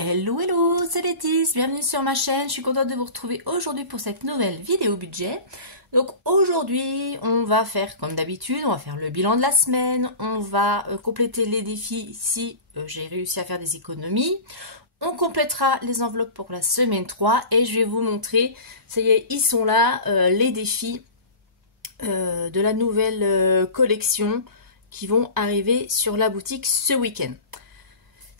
Hello hello, c'est Laetice, bienvenue sur ma chaîne, je suis contente de vous retrouver aujourd'hui pour cette nouvelle vidéo budget. Donc aujourd'hui, on va faire comme d'habitude, on va faire le bilan de la semaine, on va compléter les défis si j'ai réussi à faire des économies. On complétera les enveloppes pour la semaine 3 et je vais vous montrer, ça y est, ils sont là, les défis de la nouvelle collection qui vont arriver sur la boutique ce week-end.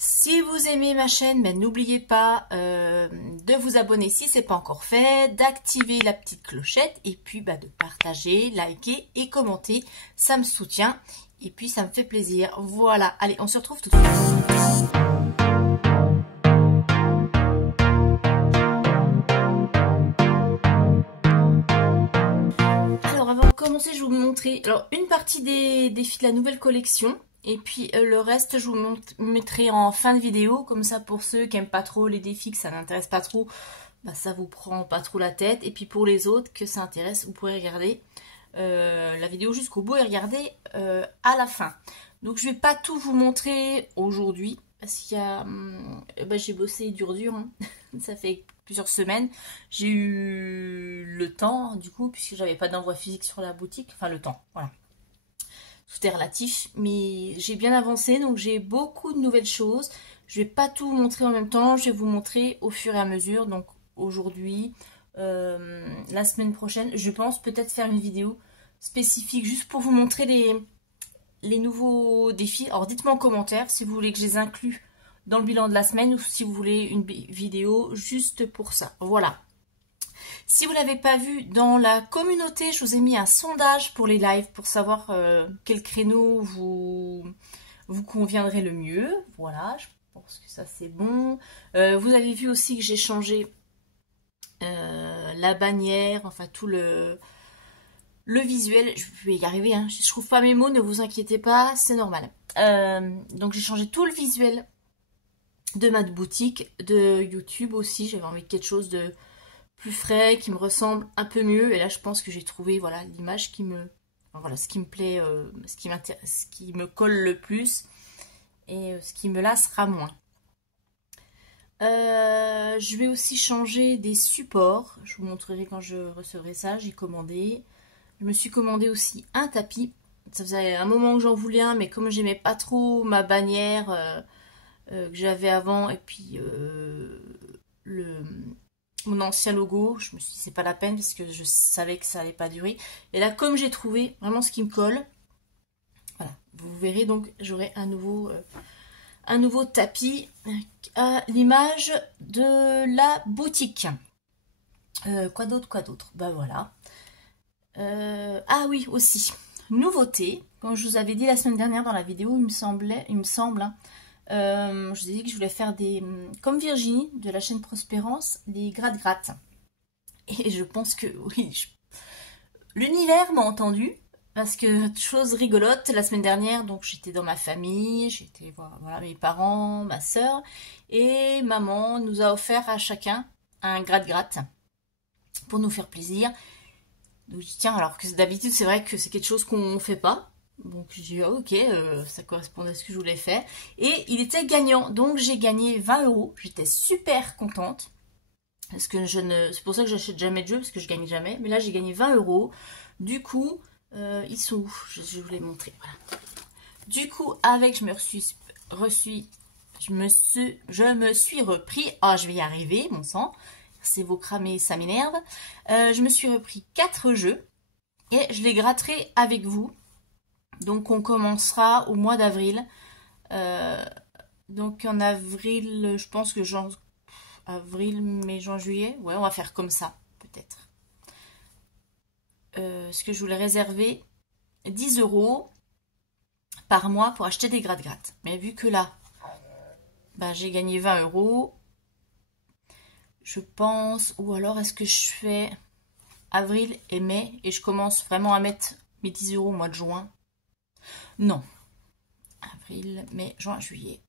Si vous aimez ma chaîne, n'oubliez pas de vous abonner si ce n'est pas encore fait, d'activer la petite clochette et puis de partager, liker et commenter. Ça me soutient et puis ça me fait plaisir. Voilà, allez, on se retrouve tout de suite. Alors avant de commencer, je vais vous montrer une partie des défis de la nouvelle collection. Et puis le reste, je vous mettrai en fin de vidéo, comme ça pour ceux qui n'aiment pas trop les défis, que ça n'intéresse pas trop, ça vous prend pas trop la tête. Et puis pour les autres que ça intéresse, vous pourrez regarder la vidéo jusqu'au bout et regarder à la fin. Donc je vais pas tout vous montrer aujourd'hui, parce qu'il y a... j'ai bossé dur, hein. Ça fait plusieurs semaines. J'ai eu le temps, du coup, puisque j'avais pas d'envoi physique sur la boutique. Enfin, le temps, voilà. Tout est relatif, mais j'ai bien avancé, donc j'ai beaucoup de nouvelles choses. Je vais pas tout vous montrer en même temps, je vais vous montrer au fur et à mesure. Donc aujourd'hui, la semaine prochaine, je pense peut-être faire une vidéo spécifique juste pour vous montrer les nouveaux défis. Alors dites-moi en commentaire si vous voulez que je les inclue dans le bilan de la semaine ou si vous voulez une vidéo juste pour ça. Voilà. Si vous ne l'avez pas vu, dans la communauté, je vous ai mis un sondage pour les lives pour savoir quel créneau vous conviendrait le mieux. Voilà, je pense que ça c'est bon. Vous avez vu aussi que j'ai changé la bannière, enfin tout le visuel. Je vais y arriver, hein. Je trouve pas mes mots, ne vous inquiétez pas, c'est normal. Donc j'ai changé tout le visuel de ma boutique, de YouTube aussi. J'avais envie de quelque chose de plus frais, qui me ressemble un peu mieux. Et là, je pense que j'ai trouvé voilà l'image qui me... Voilà, ce qui me plaît, ce qui me colle le plus. Et ce qui me lassera moins. Je vais aussi changer des supports. Je vous montrerai quand je recevrai ça. J'ai commandé. Je me suis commandé aussi un tapis. Ça faisait un moment que j'en voulais un, mais comme j'aimais pas trop ma bannière que j'avais avant, et puis mon ancien logo, je me suis dit c'est pas la peine parce que je savais que ça allait pas durer. Et là, comme j'ai trouvé vraiment ce qui me colle, voilà, vous verrez, donc j'aurai un nouveau tapis à l'image de la boutique. Quoi d'autre? Voilà. Ah oui, aussi, nouveauté, comme je vous avais dit la semaine dernière dans la vidéo, il me semble, hein, je vous ai dit que je voulais faire des, comme Virginie de la chaîne Prospérance, des gratte-gratte. Et je pense que oui, l'univers m'a entendu, parce que chose rigolote, la semaine dernière, donc j'étais dans ma famille, j'étais voilà mes parents, ma soeur, et maman nous a offert à chacun un gratte-gratte pour nous faire plaisir. Donc je dis tiens, alors que d'habitude c'est vrai que c'est quelque chose qu'on fait pas. Donc j'ai dit oh, ok, ça correspondait à ce que je voulais faire. Et il était gagnant, donc j'ai gagné 20 €. J'étais super contente. Parce que c'est pour ça que j'achète jamais de jeux, parce que je gagne jamais. Mais là j'ai gagné 20 €. Du coup, ils sont où? Je vous les montrer. Voilà. Du coup, avec, je me suis repris. Ah, je vais y arriver, mon sang. C'est vos cramés, ça m'énerve. Je me suis repris 4 jeux. Et je les gratterai avec vous. Donc on commencera au mois d'avril. Donc en avril, je pense que avril, mai, juin, juillet. Ouais, on va faire comme ça, peut-être. Ce que je voulais réserver 10 € par mois pour acheter des gratte-gratte. Mais vu que là, j'ai gagné 20 €. Je pense, ou alors est-ce que je fais avril et mai et je commence vraiment à mettre mes 10 € au mois de juin? Non. Avril, mai, juin, juillet.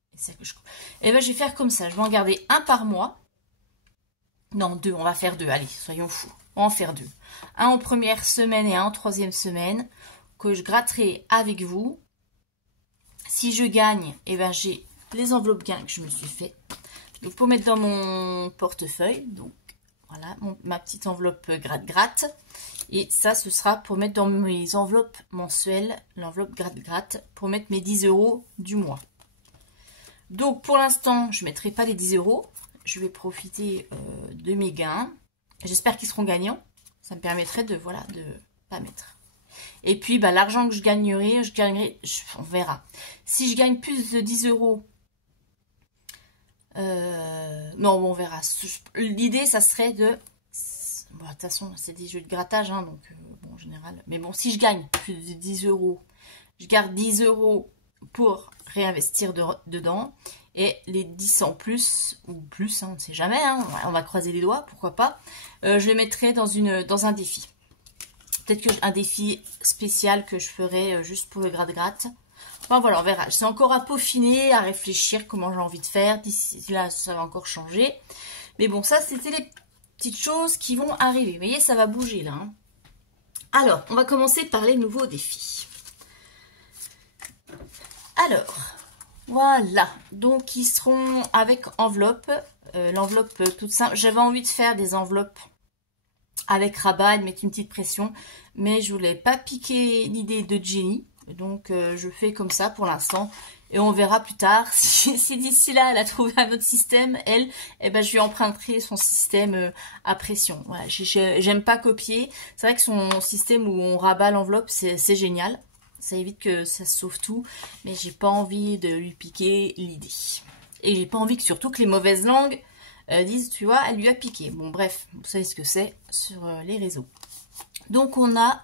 Et ben je vais faire comme ça. Je vais en garder un par mois. Non, 2. On va faire 2. Allez, soyons fous. On va en faire 2. Un en première semaine et un en troisième semaine. Que je gratterai avec vous. Si je gagne, et ben j'ai les enveloppes gains que je me suis fait. Donc pour mettre dans mon portefeuille, donc voilà ma petite enveloppe gratte-gratte. Et ça, ce sera pour mettre dans mes enveloppes mensuelles, l'enveloppe gratte-gratte, pour mettre mes 10 € du mois. Donc pour l'instant, je ne mettrai pas les 10 €. Je vais profiter de mes gains. J'espère qu'ils seront gagnants. Ça me permettrait de, voilà, de pas mettre. Et puis, bah, l'argent que je gagnerai, on verra. Si je gagne plus de 10 €, non, on verra. L'idée, ça serait de... Bon, de toute façon, c'est des jeux de grattage, hein, donc bon, en général. Mais bon, si je gagne plus de 10 €, je garde 10 € pour réinvestir dedans. Et les 10 en plus, ou plus, hein, on ne sait jamais, hein, on va croiser les doigts, pourquoi pas. Je les mettrai dans un défi. Peut-être que un défi spécial que je ferai juste pour le gratte-gratte. Enfin voilà, on verra. C'est encore à peaufiner, à réfléchir comment j'ai envie de faire. D'ici là, ça va encore changer. Mais bon, ça, c'était les petites choses qui vont arriver. Vous voyez, ça va bouger là. Hein. Alors, on va commencer par les nouveaux défis. Alors, voilà. Donc, ils seront avec enveloppe. L'enveloppe toute simple. J'avais envie de faire des enveloppes avec rabat et de mettre une petite pression. Mais je voulais pas piquer l'idée de Jenny. Donc, je fais comme ça pour l'instant. Et on verra plus tard si d'ici là, elle a trouvé un autre système. Elle, eh ben, je lui emprunterai son système à pression. Voilà, j'aime pas copier. C'est vrai que son système où on rabat l'enveloppe, c'est génial. Ça évite que ça sauve tout. Mais j'ai pas envie de lui piquer l'idée. Et j'ai pas envie surtout que les mauvaises langues disent, tu vois, elle lui a piqué. Bon, bref, vous savez ce que c'est sur les réseaux. Donc, on a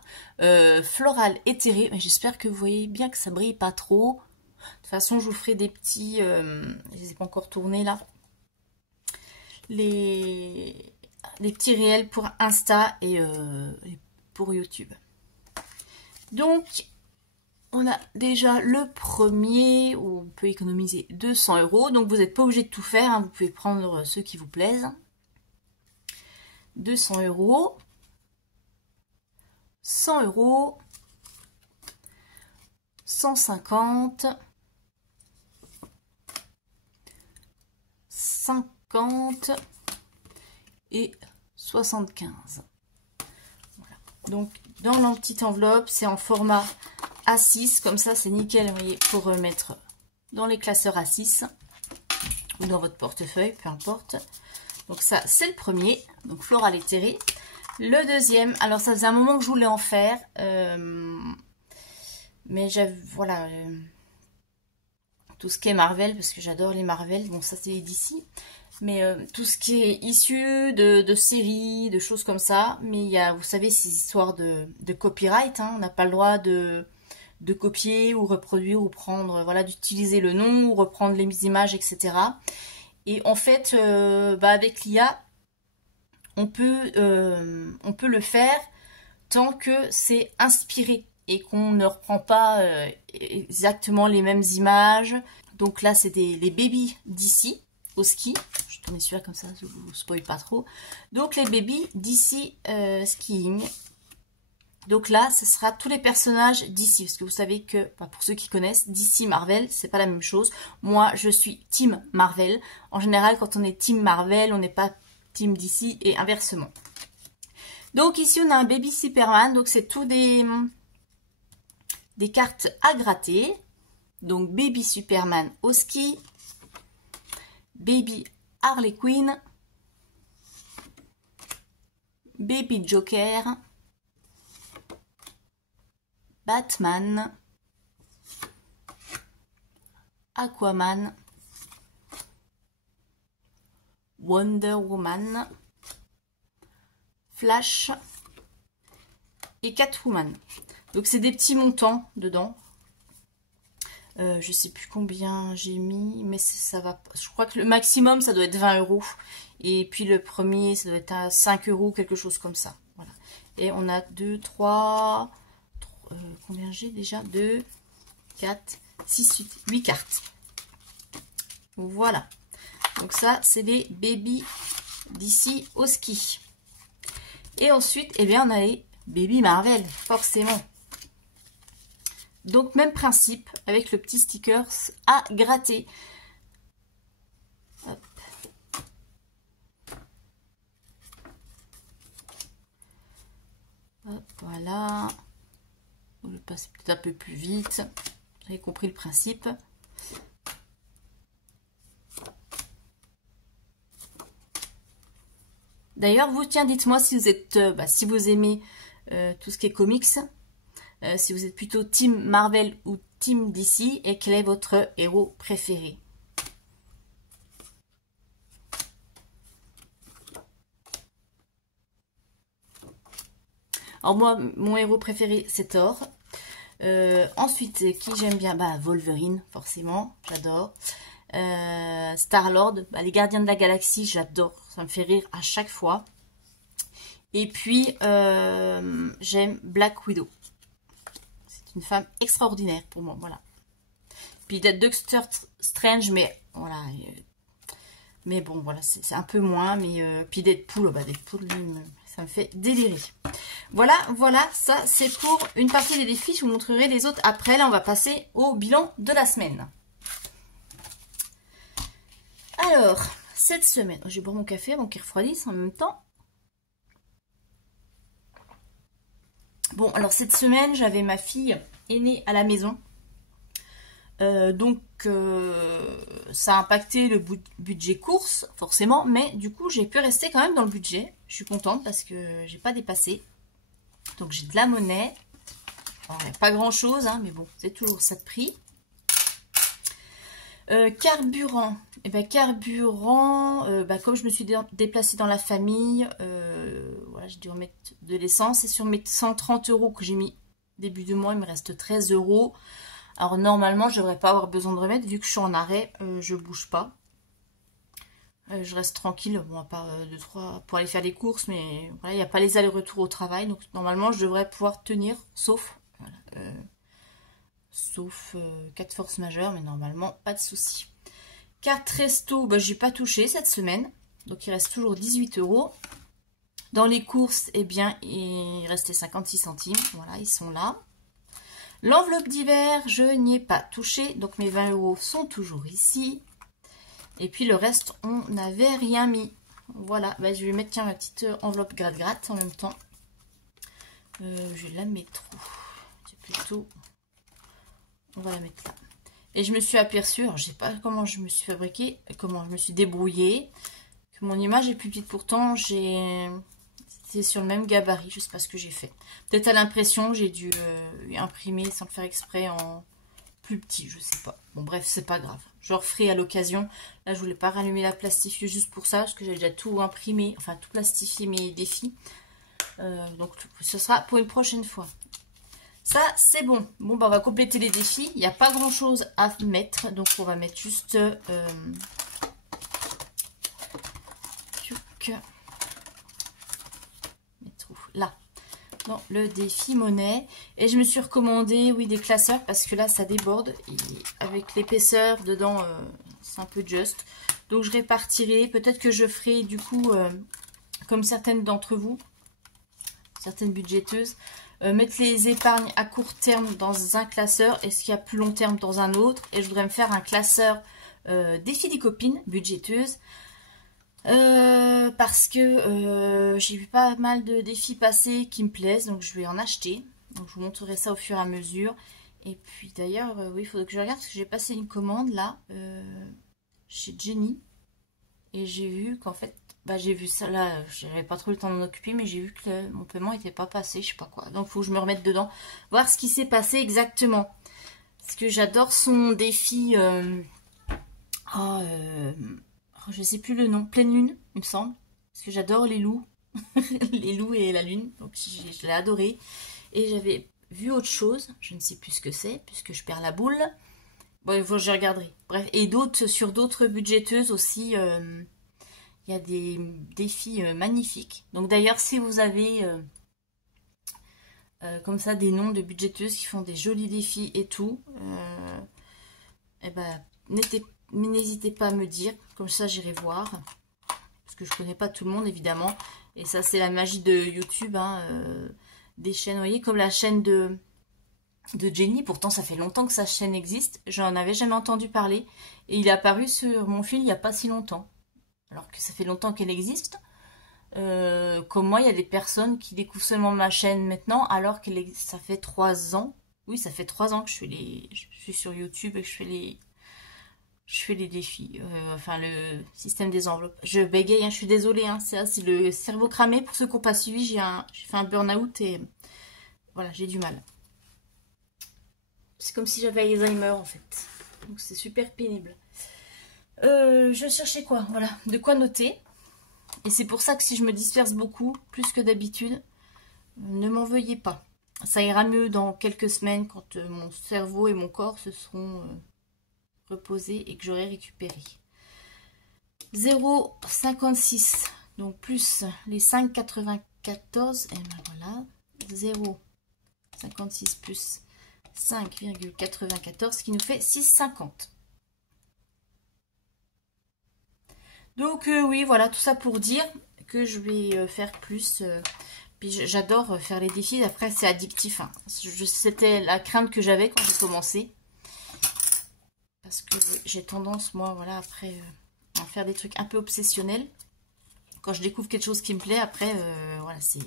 floral éthéré. J'espère que vous voyez bien que ça brille pas trop. De toute façon, je vous ferai des petits... je ne les ai pas encore tournés là. Les petits réels pour Insta et pour YouTube. Donc, on a déjà le premier où on peut économiser 200 €. Donc, vous n'êtes pas obligé de tout faire. Hein, vous pouvez prendre ceux qui vous plaisent. 200 €. 100 €. 150 €. 50 et 75. Voilà. Donc dans la petite enveloppe, c'est en format A6, comme ça c'est nickel, vous voyez, pour remettre dans les classeurs A6 ou dans votre portefeuille, peu importe. Donc ça c'est le premier, donc floral éthéré. Le deuxième, alors ça faisait un moment que je voulais en faire, mais j'avais, voilà, tout ce qui est Marvel, parce que j'adore les Marvel, bon ça c'est d'ici, mais tout ce qui est issu de séries, de choses comme ça, mais il y a, vous savez, ces histoires de copyright, hein, on n'a pas le droit de copier ou reproduire ou prendre, voilà, d'utiliser le nom ou reprendre les images, etc. Et en fait, avec l'IA, on peut le faire tant que c'est inspiré et qu'on ne reprend pas exactement les mêmes images. Donc là, c'est les babies d'ici au ski. Je tourne celui-là comme ça, je vous spoil pas trop. Donc les babies d'ici skiing. Donc là, ce sera tous les personnages d'ici. Parce que vous savez que, pour ceux qui connaissent, d'ici Marvel, c'est pas la même chose. Moi, je suis Team Marvel. En général, quand on est Team Marvel, on n'est pas Team d'ici et inversement. Donc ici, on a un Baby Superman. Donc c'est tout des cartes à gratter. Donc Baby Superman au ski. Baby Harley Quinn. Baby Joker. Batman. Aquaman. Wonder Woman. Flash. Et Catwoman. Donc c'est des petits montants dedans. Je sais plus combien j'ai mis, mais ça va. Je crois que le maximum ça doit être 20 €. Et puis le premier ça doit être à 5 €, quelque chose comme ça. Voilà. Et on a 2, 3. Combien j'ai déjà? 2, 4, 6, 8 cartes. Voilà. Donc ça c'est les baby d'ici au ski. Et ensuite, eh bien, on a les baby Marvel, forcément. Donc, même principe avec le petit sticker à gratter. Hop. passer peut-être un peu plus vite. Vous avez compris le principe. D'ailleurs, vous, tiens, dites-moi si vous êtes, si vous aimez tout ce qui est comics, si vous êtes plutôt team Marvel ou team DC, et quel est votre héros préféré. Alors moi, mon héros préféré, c'est Thor. Ensuite, qui j'aime bien? Wolverine, forcément, j'adore. Star-Lord, les Gardiens de la Galaxie, j'adore. Ça me fait rire à chaque fois. Et puis, j'aime Black Widow. C'est une femme extraordinaire pour moi, voilà. Puis Doctor Strange, mais voilà. Mais bon, voilà, c'est un peu moins. Mais puis Deadpool, Deadpool, lui, ça me fait délirer. Voilà, ça c'est pour une partie des défis. Je vous montrerai les autres après. Là, on va passer au bilan de la semaine. Alors, cette semaine, je vais boire mon café avant qu'il refroidisse en même temps. Bon, alors cette semaine, j'avais ma fille aînée à la maison. Donc, ça a impacté le budget course, forcément. Mais du coup, j'ai pu rester quand même dans le budget. Je suis contente parce que j'ai pas dépassé. Donc, j'ai de la monnaie. Alors, pas grand-chose, hein, mais bon, c'est toujours ça de prix. Carburant. Carburant, comme je me suis déplacée dans la famille, voilà, j'ai dû remettre de l'essence. Et sur mes 130 € que j'ai mis début de mois, il me reste 13 €. Alors normalement, je ne devrais pas avoir besoin de remettre, vu que je suis en arrêt, je bouge pas. Je reste tranquille, bon, à part 2-3 pour aller faire les courses, mais voilà, il n'y a pas les allers-retours au travail, donc normalement, je devrais pouvoir tenir, sauf... Voilà, sauf cas de force majeure, mais normalement, pas de souci. Carte resto, j'ai pas touché cette semaine, donc il reste toujours 18 €. Dans les courses, eh bien, il restait 56 centimes, voilà, ils sont là. L'enveloppe d'hiver, je n'y ai pas touché, donc mes 20 € sont toujours ici. Et puis le reste, on n'avait rien mis. Voilà, je vais mettre, tiens, ma petite enveloppe gratte-gratte en même temps. Je vais la mettre où? C'est plutôt... On va la mettre là. Et je me suis aperçue, alors je sais pas comment je me suis fabriquée, comment je me suis débrouillée, que mon image est plus petite. Pourtant, c'était sur le même gabarit, je sais pas ce que j'ai fait. Peut-être à l'impression, j'ai dû imprimer sans le faire exprès en plus petit, je sais pas. Bon bref, c'est pas grave. Je referai à l'occasion. Là, je voulais pas rallumer la plastifieuse juste pour ça, parce que j'ai déjà tout imprimé, enfin tout plastifié mes défis. Donc ce sera pour une prochaine fois. Ça, c'est bon. Bon, on va compléter les défis. Il n'y a pas grand-chose à mettre. Donc, on va mettre juste... là, dans le défi monnaie. Et je me suis recommandé, oui, des classeurs, parce que là, ça déborde. Et avec l'épaisseur dedans, c'est un peu juste. Donc, je répartirai. Peut-être que je ferai, du coup, comme certaines d'entre vous, certaines budgéteuses, mettre les épargnes à court terme dans un classeur et ce qu'il y a plus long terme dans un autre. Et je voudrais me faire un classeur défi des copines budgéteuses parce que j'ai vu pas mal de défis passer qui me plaisent, donc je vais en acheter. Donc je vous montrerai ça au fur et à mesure. Et puis d'ailleurs, oui, il faudrait que je regarde parce que j'ai passé une commande là chez Jenny et j'ai vu qu'en fait, j'ai vu ça là, j'avais pas trop le temps de m'en occuper, mais j'ai vu que mon paiement n'était pas passé, je sais pas quoi. Donc il faut que je me remette dedans, voir ce qui s'est passé exactement. Parce que j'adore son défi, je sais plus le nom, pleine lune, il me semble. Parce que j'adore les loups, les loups et la lune, donc je l'ai adoré. Et j'avais vu autre chose, je ne sais plus ce que c'est, puisque je perds la boule. Bon, il faut que je regarderai. Bref, et d'autres, sur d'autres budgéteuses aussi... il y a des défis magnifiques. Donc d'ailleurs, si vous avez comme ça des noms de budgéteuses qui font des jolis défis et tout, n'hésitez pas à me dire. Comme ça, j'irai voir. Parce que je connais pas tout le monde, évidemment. Et ça, c'est la magie de YouTube. Hein, des chaînes, vous voyez, comme la chaîne de Jenny. Pourtant, ça fait longtemps que sa chaîne existe. J'en avais jamais entendu parler. Et il est apparu sur mon fil il n'y a pas si longtemps. Alors que ça fait longtemps qu'elle existe. Comme moi, il y a des personnes qui découvrent seulement ma chaîne maintenant, alors que ça fait 3 ans Oui, ça fait 3 ans que je suis sur YouTube et que je fais les défis. Enfin, le système des enveloppes. Je bégaye, hein, je suis désolée. Hein, c'est le cerveau cramé. Pour ceux qui n'ont pas suivi, j'ai fait un burn-out et voilà, j'ai du mal. C'est comme si j'avais Alzheimer en fait. Donc c'est super pénible. Je cherchais quoi? Voilà, de quoi noter. Et c'est pour ça que si je me disperse beaucoup, plus que d'habitude, ne m'en veuillez pas. Ça ira mieux dans quelques semaines quand mon cerveau et mon corps se seront reposés et que j'aurai récupéré. 0,56. Donc plus les 5,94. Et ben voilà. 0,56 plus 5,94, ce qui nous fait 6,50. Donc oui, voilà, tout ça pour dire que je vais faire plus. Puis j'adore faire les défis. Après, c'est addictif. Hein. C'était la crainte que j'avais quand j'ai commencé. Parce que j'ai tendance, moi, voilà, après, à faire des trucs un peu obsessionnels. Quand je découvre quelque chose qui me plaît, après, voilà, c'est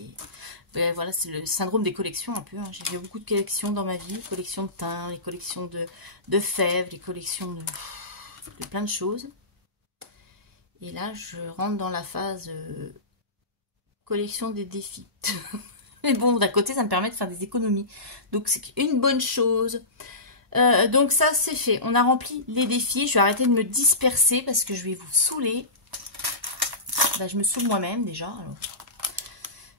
le syndrome des collections un peu. Hein. J'ai fait beaucoup de collections dans ma vie. Les collections de thym, les collections de fèves, les collections de plein de choses. Et là, je rentre dans la phase collection des défis. Mais bon, d'un côté, ça me permet de faire des économies. Donc, c'est une bonne chose. Donc, ça, c'est fait. On a rempli les défis. Je vais arrêter de me disperser parce que je vais vous saouler. Bah, je me saoule moi-même, déjà.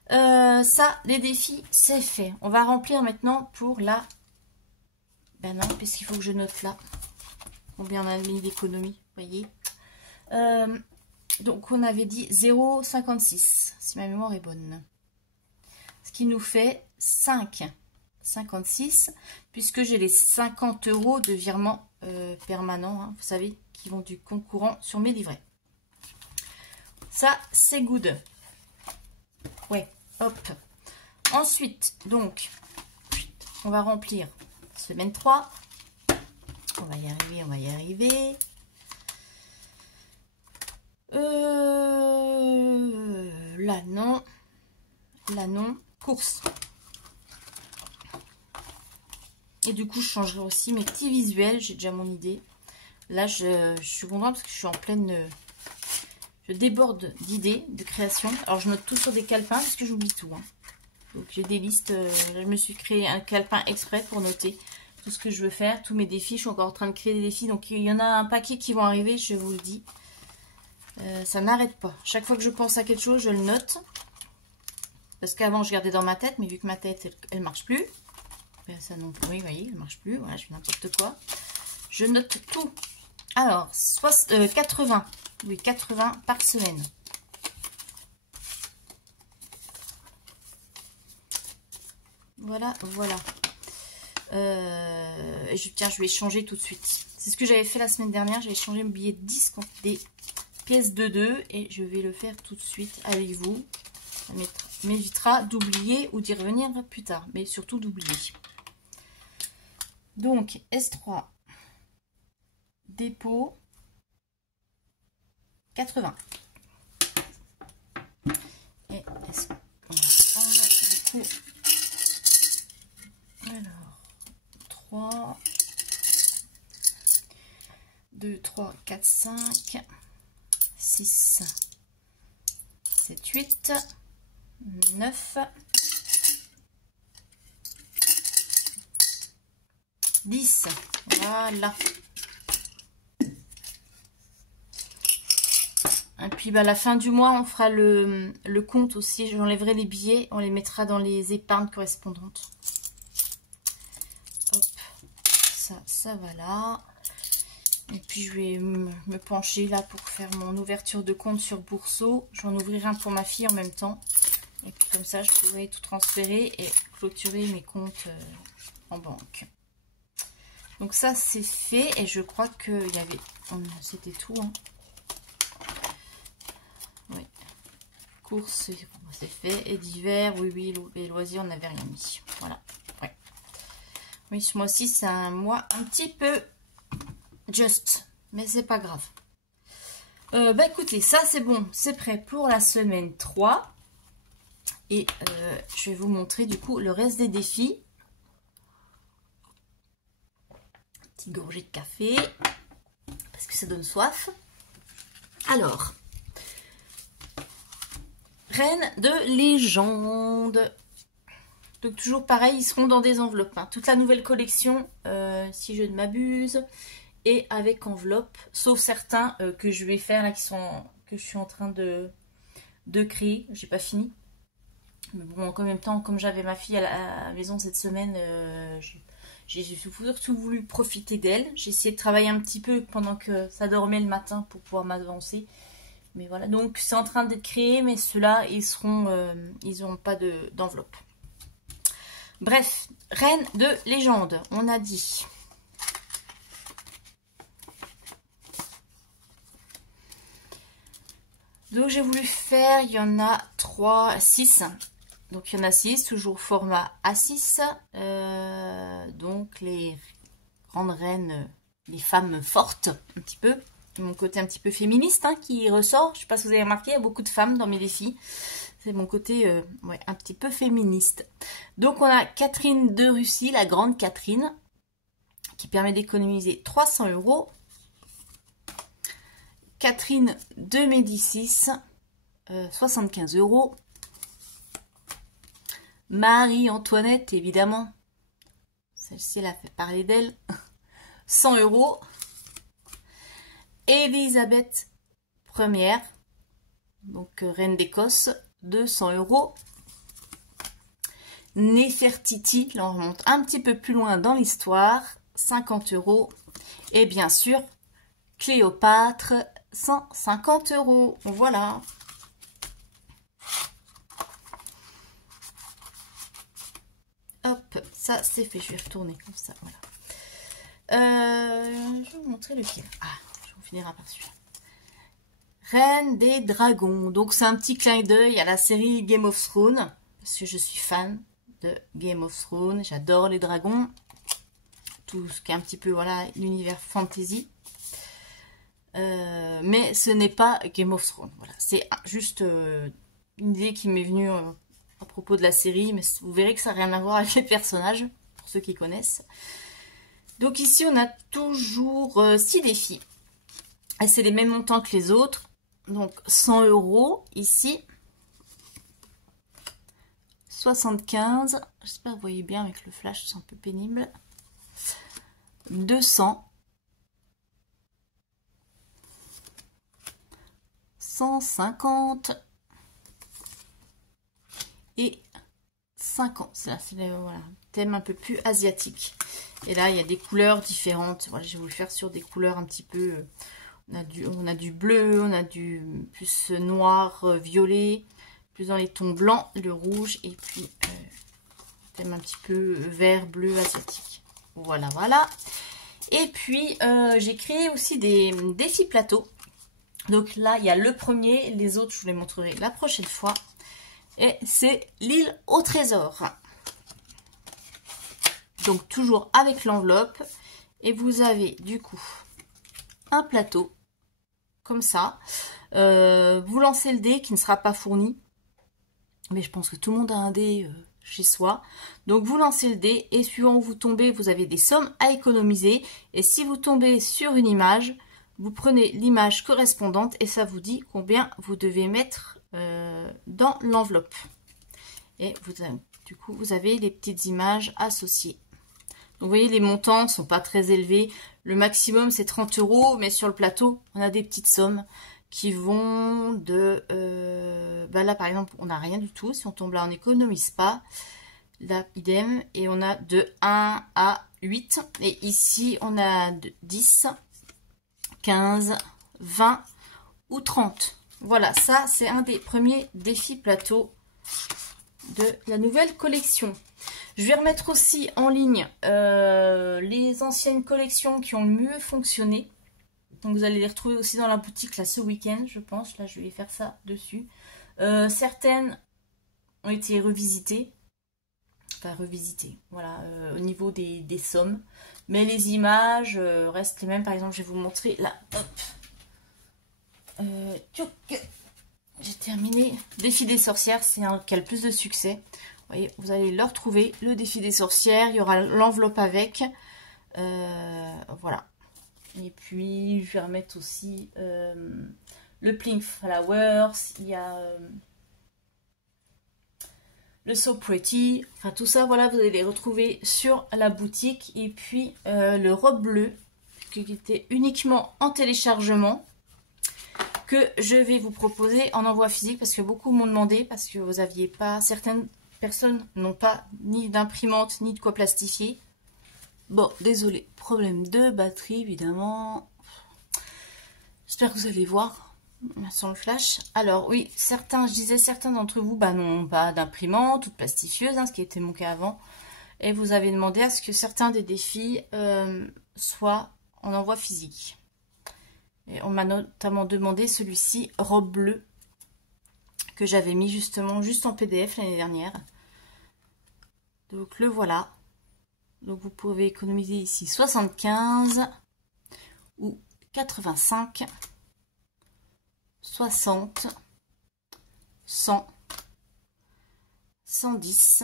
Alors. Ça, les défis, c'est fait. On va remplir maintenant pour la... Ben non, puisqu'il faut que je note là. Combien on a mis d'économies, vous voyez. Donc on avait dit 0,56 si ma mémoire est bonne, ce qui nous fait 5,56 puisque j'ai les 50 € de virement permanent, hein, vous savez, qui vont du compte courant sur mes livrets. Ça c'est good. Ouais, hop. Ensuite donc on va remplir semaine 3. On va y arriver, on va y arriver. Là non, course. Et du coup je changerai aussi mes petits visuels, j'ai déjà mon idée. Là je suis contente parce que je suis en pleine, je déborde d'idées, de création. Alors je note tout sur des calepins parce que j'oublie tout. Hein. Donc j'ai des listes, je me suis créé un calepin exprès pour noter tout ce que je veux faire, tous mes défis. Je suis encore en train de créer des défis, donc il y en a un paquet qui vont arriver, je vous le dis. Ça n'arrête pas. Chaque fois que je pense à quelque chose, je le note. Parce qu'avant, je gardais dans ma tête, mais vu que ma tête, elle marche plus. Ben, ça non plus, oui, vous voyez, elle marche plus. Voilà, je fais n'importe quoi. Je note tout. Alors, 80. Oui, 80 par semaine. Voilà, voilà. Je vais changer tout de suite. C'est ce que j'avais fait la semaine dernière. J'avais changé mon billet de 10 contre des pièces de 2 et je vais le faire tout de suite avec vous. Ça m'évitera d'oublier ou d'y revenir plus tard, mais surtout d'oublier. Donc S3 dépôt 80. Et est-ce qu'on va prendre du coup alors 3 2 3 4 5 6, 7, 8, 9, 10. Voilà. Et puis bah, à la fin du mois, on fera le compte aussi. J'enlèverai les billets, on les mettra dans les épargnes correspondantes. Hop, ça va là. Et puis je vais me pencher là pour faire mon ouverture de compte sur Bourseau. Je vais en ouvrir un pour ma fille en même temps. Et puis comme ça, je pourrai tout transférer et clôturer mes comptes en banque. Donc ça, c'est fait. Et je crois qu'il y avait... C'était tout. Hein. Oui. Course, c'est fait. Et d'hiver, oui, les loisirs, on n'avait rien mis. Voilà. Ouais. Oui, ce mois-ci, c'est un mois un petit peu... Just, mais c'est pas grave. Bah écoutez, ça c'est bon, c'est prêt pour la semaine 3. Et je vais vous montrer du coup le reste des défis. Petite gorgée de café, parce que ça donne soif. Alors, Reine de légende. Donc toujours pareil, ils seront dans des enveloppes. Hein. Toute la nouvelle collection, si je ne m'abuse, est avec enveloppe. Sauf certains que je vais faire là, que je suis en train de créer. J'ai pas fini. Mais bon, en même temps, comme j'avais ma fille à la maison cette semaine, j'ai surtout voulu profiter d'elle. J'ai essayé de travailler un petit peu pendant que ça dormait le matin pour pouvoir m'avancer. Mais voilà, donc c'est en train d'être créé, mais ceux-là, ils n'auront pas d'enveloppe. Bref, Reine de légende, on a dit. Donc j'ai voulu faire, il y en a 6. Donc il y en a 6, toujours format A6. Donc les grandes reines, les femmes fortes, un petit peu. Mon côté un petit peu féministe hein, qui ressort. Je ne sais pas si vous avez remarqué, il y a beaucoup de femmes dans mes défis. C'est mon côté ouais, un petit peu féministe. Donc on a Catherine de Russie, la grande Catherine, qui permet d'économiser 300 €. Catherine de Médicis, 75 €. Marie-Antoinette, évidemment. Celle-ci, elle a fait parler d'elle. 100 €. Élisabeth Ier, donc reine d'Écosse, 200 €. Néfertiti, là on remonte un petit peu plus loin dans l'histoire, 50 €. Et bien sûr, Cléopâtre, 150 €. Voilà. Hop, ça c'est fait. Je vais retourner comme ça. Voilà. Je vais vous montrer lequel. Ah, je vais vous finir par celui-là. Reine des dragons. Donc c'est un petit clin d'œil à la série Game of Thrones. Parce que je suis fan de Game of Thrones. J'adore les dragons. Tout ce qui est un petit peu, voilà, l'univers fantasy. Mais ce n'est pas Game of Thrones. Voilà. C'est juste une idée qui m'est venue à propos de la série. Mais vous verrez que ça n'a rien à voir avec les personnages. Pour ceux qui connaissent. Donc ici, on a toujours 6 défis. Et c'est les mêmes montants que les autres. Donc 100 € ici. 75. J'espère que vous voyez bien avec le flash, c'est un peu pénible. 200. 150. Et 50. C'est voilà, thème un peu plus asiatique. Et là, il y a des couleurs différentes. Voilà, je vais vous le faire sur des couleurs un petit peu... On a du bleu, on a du plus noir, violet, plus dans les tons blancs, le rouge, et puis thème un petit peu vert, bleu, asiatique. Voilà, voilà. Et puis, j'ai créé aussi des défis plateaux. Donc là, il y a le premier, les autres, je vous les montrerai la prochaine fois. Et c'est l'île au trésor. Donc toujours avec l'enveloppe. Et vous avez du coup un plateau. Comme ça. Vous lancez le dé qui ne sera pas fourni. Mais je pense que tout le monde a un dé chez soi. Donc vous lancez le dé et suivant où vous tombez, vous avez des sommes à économiser. Et si vous tombez sur une image, vous prenez l'image correspondante et ça vous dit combien vous devez mettre dans l'enveloppe. Et du coup, vous avez les petites images associées. Donc vous voyez, les montants ne sont pas très élevés. Le maximum, c'est 30 €. Mais sur le plateau, on a des petites sommes qui vont de... bah là, par exemple, on n'a rien du tout. Si on tombe là, on n'économise pas. Là, idem. Et on a de 1 à 8. Et ici, on a de 10, 15, 20 ou 30. Voilà, ça, c'est un des premiers défis plateau de la nouvelle collection. Je vais remettre aussi en ligne les anciennes collections qui ont le mieux fonctionné. Donc vous allez les retrouver aussi dans la boutique là ce week-end, je pense. Là, je vais faire ça dessus. Certaines ont été revisitées. Enfin, revisitées, voilà, au niveau des sommes. Mais les images restent les mêmes. Par exemple, je vais vous montrer là. Hop. J'ai terminé. Défi des sorcières, c'est un qui a le plus de succès. Vous voyez, vous allez le retrouver, le défi des sorcières. Il y aura l'enveloppe avec. Voilà. Et puis, je vais remettre aussi le Pink Flowers. Il y a le So Pretty. Enfin, tout ça, voilà, vous allez les retrouver sur la boutique. Et puis, le robe bleu, qui était uniquement en téléchargement, que je vais vous proposer en envoi physique parce que beaucoup m'ont demandé, parce que vous aviez pas, certaines personnes n'ont pas ni d'imprimante ni de quoi plastifier. Bon, désolé, problème de batterie évidemment. J'espère que vous allez voir sans le flash. Alors oui, certains, je disais certains d'entre vous n'ont pas d'imprimante ou de plastifieuse, ce qui était mon cas avant. Et vous avez demandé à ce que certains des défis soient en envoi physique. Et on m'a notamment demandé celui-ci, robe bleue, que j'avais mis justement juste en PDF l'année dernière. Donc le voilà. Donc vous pouvez économiser ici 75 ou 85, 60, 100, 110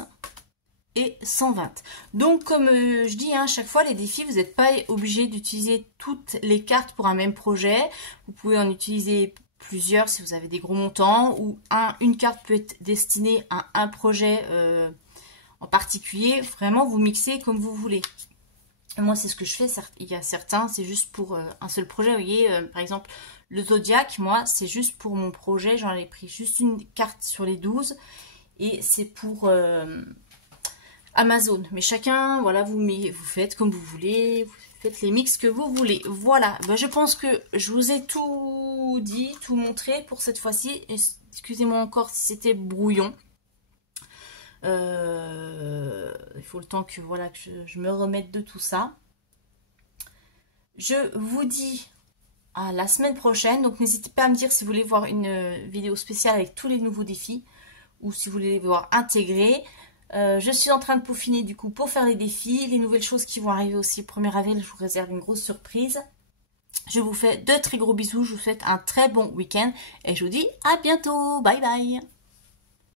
et 120. Donc comme je dis, chaque fois les défis, vous n'êtes pas obligé d'utiliser toutes les cartes pour un même projet. Vous pouvez en utiliser plusieurs si vous avez des gros montants, ou une carte peut être destinée à un projet en particulier. Vraiment, vous mixez comme vous voulez. Moi, c'est ce que je fais. Il y a certains, c'est juste pour un seul projet. Vous voyez, par exemple, le Zodiac, moi, c'est juste pour mon projet. J'en ai pris juste une carte sur les 12. Et c'est pour Amazon. Mais chacun, voilà, vous faites comme vous voulez. Vous faites les mix que vous voulez. Voilà. Ben, je pense que je vous ai tout dit, tout montré pour cette fois-ci. Excusez-moi encore si c'était brouillon. Il faut le temps que, voilà, que je me remette de tout ça. Je vous dis à la semaine prochaine. Donc n'hésitez pas à me dire si vous voulez voir une vidéo spéciale avec tous les nouveaux défis, ou si vous voulez les voir intégrés. Je suis en train de peaufiner du coup pour faire les défis. Les nouvelles choses qui vont arriver aussi le 1er avril, je vous réserve une grosse surprise. Je vous fais de très gros bisous. Je vous souhaite un très bon week-end. Et je vous dis à bientôt. Bye bye.